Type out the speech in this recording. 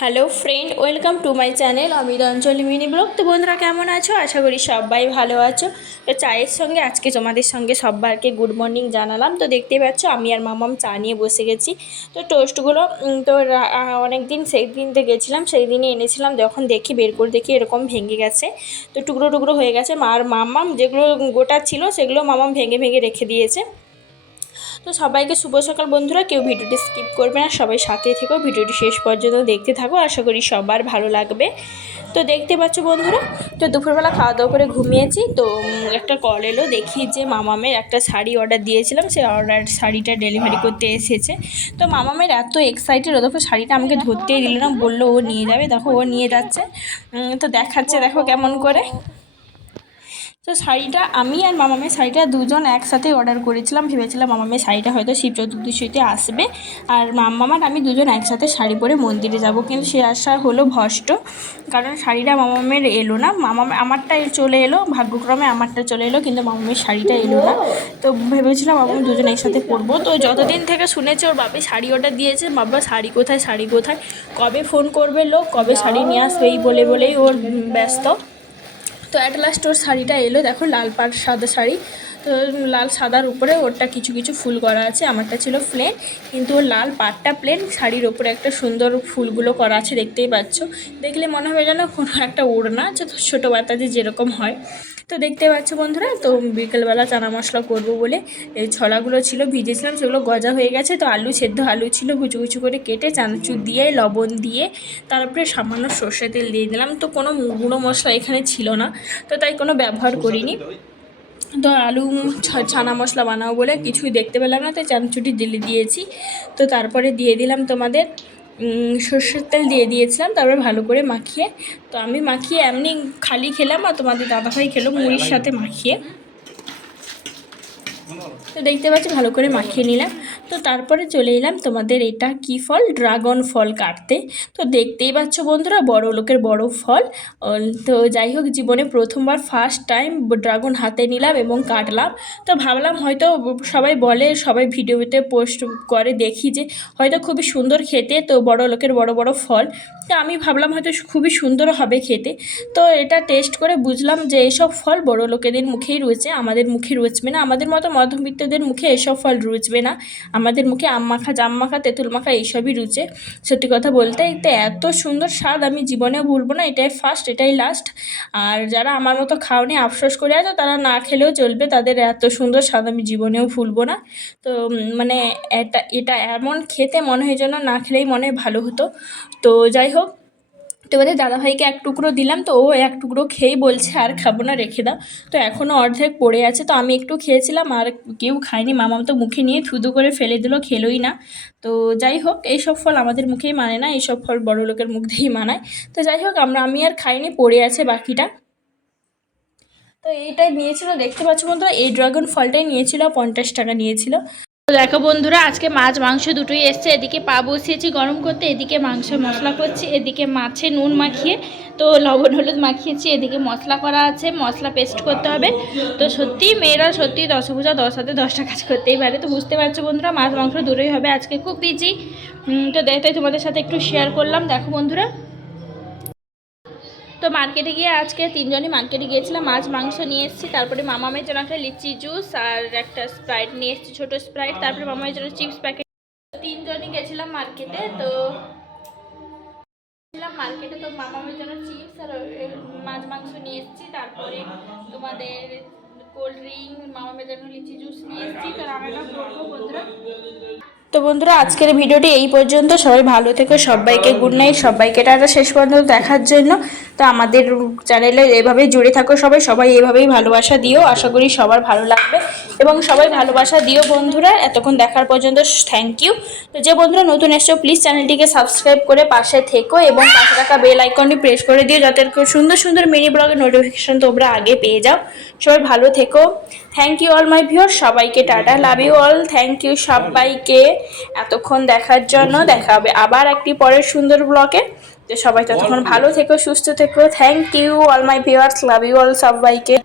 Hello friend, welcome to my channel Amit Anjali mini vlog. তো বন্ধুরা কেমন আছো? আশা করি সবাই ভালো আছো। তো চায়ের সঙ্গে আজকে তোমাদের সঙ্গে সবাইকে গুড মর্নিং জানালাম। তো দেখতেই পাচ্ছ আমি আর মামাম চা নিয়ে বসে গেছি। তো টোস্টগুলো অনেক দিন সেই দিনতে গেছিলাম, সেই দিনই এনেছিলাম। যখন দেখি বের করে দেখি এরকম ভেঙে গেছে, তো টুকরো টুকরো হয়ে গেছে। আর মামাম যেগুলো গোটা ছিল সেগুলো মামাম ভেঙে ভেঙে রেখে দিয়েছে। তো সবাইকে শুভ সকাল বন্ধুরা। কেউ ভিডিওটি স্কিপ করবে না, সবাই সাথে থেকো, ভিডিওটি শেষ পর্যন্ত দেখতে থাকো, আশা করি সবার ভালো লাগবে। তো দেখতে পাচ্ছ বন্ধুরা, তো দুপুরবেলা খাওয়া দাওয়া করে ঘুমিয়েছি। তো একটা কল এলো, দেখি যে মামামের একটা শাড়ি অর্ডার দিয়েছিলাম, সেই শাড়িটা ডেলিভারি করতে এসেছে। তো মামামের এত এক্সাইটেড, ও দেখো শাড়িটা আমাকে ধরতেই দিল না, বললো ও নিয়ে যাবে। দেখো ও নিয়ে যাচ্ছে, তো দেখাচ্ছে দেখো কেমন করে। তো শাড়িটা আমি আর মামামের শাড়িটা দুজন একসাথে অর্ডার করেছিলাম। ভেবেছিলাম মামামের শাড়িটা হয়তো শিব চতুর্দশীতে আসবে, আর মামার আমি দুজন একসাথে শাড়ি পরে মন্দিরে যাব। কিন্তু সে আশা হলো ভষ্ট, কারণ শাড়িটা মামামের এলো না। আমারটা চলে এলো, ভাগ্যক্রমে আমারটা চলে এলো, কিন্তু মামামের শাড়িটা এলো না। তো ভেবেছিলাম মামাম দুজন একসাথে পরবো। তো যতদিন থেকে শুনেছি ওর বাপি শাড়ি অর্ডার দিয়েছে, বাবা শাড়ি কোথায়, শাড়ি কোথায়, কবে ফোন করবে লোক, কবে শাড়ি নিয়ে আসবে, এই বলেই ওর ব্যস্ত। তো অ্যাট লাস্ট ওর শাড়িটা এলো, দেখো লাল পাড় সাদা শাড়ি। তো লাল সাদার উপরে ওরটা কিছু কিছু ফুল করা আছে, আমারটা ছিল প্লেন, কিন্তু ওর লাল পাড়টা প্লেন, শাড়ির ওপরে একটা সুন্দর ফুলগুলো করা আছে, দেখতেই পাচ্ছ। দেখলে মনে হবে যেন কোনো একটা ওড়না, ছোটো বাচ্চাদের যেরকম হয়। তো দেখতে পাচ্ছ বন্ধুরা, তো বিকেলবেলা চানা মশলা করব বলে এই ছলাগুলো ছিল, ভিজেছিলাম, সেগুলো গজা হয়ে গেছে। তো সেদ্ধ আলু ছিল, কুচু কুচু করে কেটে চানাচুর দিয়ে লবণ দিয়ে তারপরে সামান্য সর্ষে তেল দিয়ে দিলাম। তো কোনো গুঁড়ো মশলা এখানে ছিল না, তো তাই কোনো ব্যবহার করিনি। তো আলু ছানা মশলা বানাবো বলে কিছুই দেখতে পেলাম না, তাই চানাচুটি ঢেলে দিয়েছি। তো তারপরে দিয়ে দিলাম তোমাদের সর্ষের তেল দিয়ে দিয়েছিলাম, তারপরে ভালো করে মাখিয়ে, তো আমি মাখিয়ে এমনি খালি খেলাম, আর তোমাদের দাদাভাই খেলো মুড়ির সাথে মাখিয়ে। তো দেখতে পাচ্ছি ভালো করে মাখিয়ে নিলাম। তো তারপরে চলে এলাম তোমাদের এটা কি ফল, ড্রাগন ফল কাটতে। তো দেখতেই পাচ্ছ বন্ধুরা, বড় লোকের বড় ফল। তো যাই হোক, জীবনে প্রথমবার ফার্স্ট টাইম ড্রাগন হাতে নিলাম এবং কাটলাম। তো ভাবলাম হয়তো সবাই বলে, সবাই ভিডিওতে পোস্ট করে দেখি যে হয়তো খুবই সুন্দর খেতে, তো বড় লোকের বড় বড় ফল। তো আমি ভাবলাম হয়তো খুবই সুন্দর হবে খেতে। তো এটা টেস্ট করে বুঝলাম যে এইসব ফল বড় লোকেদের মুখেই রয়েছে, আমাদের মুখে রুচবে না, আমাদের মতো মধ্যবিত্তদের মুখে এসব ফল রুচবে না। আমাদের মুখে আম মাখা, জাম মাখা, তেঁতুল মাখা এইসবই রুচে। সত্যি কথা বলতে এটা এত সুন্দর স্বাদ আমি জীবনেও ভুলবো না, এটাই ফার্স্ট, এটাই লাস্ট। আর যারা আমার মতো খাওনি আফসোস করে আছো, তারা না খেলেও চলবে, তাদের এত সুন্দর স্বাদ আমি জীবনেও ভুলবো না। তো মানে এটা এমন খেতে মনে হয় যেন না খেলেই মনে হয় ভালো হতো। তো যাই হোক, তো এবারে দাদাভাইকে এক টুকরো দিলাম, তো ও এক টুকরো খেয়েই বলছে আর খাবো না, রেখে দাও। তো এখনও অর্ধেক পড়ে আছে, তো আমি একটু খেয়েছিলাম, আর কেউ খায়নি। মামাম তো মুখে নিয়ে থুদু করে ফেলে দিল, খেলোই না। তো যাই হোক, এইসব ফল আমাদের মুখেই মানে না, এইসব ফল বড় লোকের মুখ দিয়েই মানায়। তো যাই হোক, আমি আর খাইনি, পড়ে আছে বাকিটা। তো এইটাই নিয়েছিল, দেখতে পাচ্ছ বন্ধুরা, এই ড্রাগন ফলটাই নিয়েছিল, 50 টাকা নিয়েছিল। তো দেখো বন্ধুরা, আজকে মাছ মাংস দুটোই এসছে। এদিকে পা বসিয়েছি গরম করতে, এদিকে মাংস মশলা করছি, এদিকে মাছে নুন মাখিয়ে, তো লবণ হলুদ মাখিয়েছি, এদিকে মশলা করা আছে, মশলা পেস্ট করতে হবে। তো সত্যি মেয়েরা সত্যি 10 পূজা 10 হাতে 10টা কাজ করতেই পারে। তো বুঝতে পারছো বন্ধুরা, মাছ মাংস দুটোই হবে, আজকে খুব বিজি। তো দেখতে তোমাদের সাথে একটু শেয়ার করলাম। দেখো বন্ধুরা, তো মার্কেটে গিয়ে আজকে তিনজনই মার্কেটে গিয়েছিলাম, মাছ মাংস নিয়ে এসেছি, তারপরে মামামের জন্য একটা লিচি জুস আর একটা স্প্রাইট নিয়ে এসেছি, ছোটো স্প্রাইট, তারপরে মামামের জন্য চিপস প্যাকেট। তিনজনই গেছিলাম মার্কেটে। তো মামামের জন্য চিপস আর মাছ মাংস নিয়ে এসেছি, তারপরে তোমাদের কোল্ড ড্রিঙ্ক, মামামের জন্য লিচি জুস নিয়ে এসেছি। তো রান্নাটা করবো বন্ধুরা। তো বন্ধুরা, আজকের ভিডিওটি এই পর্যন্ত। সবাই ভালো থেকো, সবাইকে গুড নাইট, সবাইকে টাটা শেষ পর্যন্ত দেখার জন্য। তো আমাদের চ্যানেলে এভাবেই জুড়ে থাকো, সবাই এভাবেই ভালোবাসা দিও, আশা করি সবার ভালো লাগবে এবং সবাই ভালোবাসা দিও বন্ধুরা। এতক্ষণ দেখার পর্যন্ত থ্যাংক ইউ। তো যে বন্ধুরা নতুন এসছো, প্লিজ চ্যানেলটিকে সাবস্ক্রাইব করে পাশে থেকো এবং পাশে থাকা বেল আইকনটি প্রেস করে দিও, যাতে সুন্দর সুন্দর মিনি ব্লগের নোটিফিকেশন তোমরা আগে পেয়ে যাও। সবাই ভালো থেকো। Thank you all my viewers, সবাইকে ta-ta, love you all, thank you সবাইকে এতক্ষণ দেখার জন্য। দেখা হবে আবার একটি পরের সুন্দর ব্লগে। তো সবাই ততক্ষণ ভালো থেকো, সুস্থ থেকো। Thank you all my viewers, love you all সবাইকে।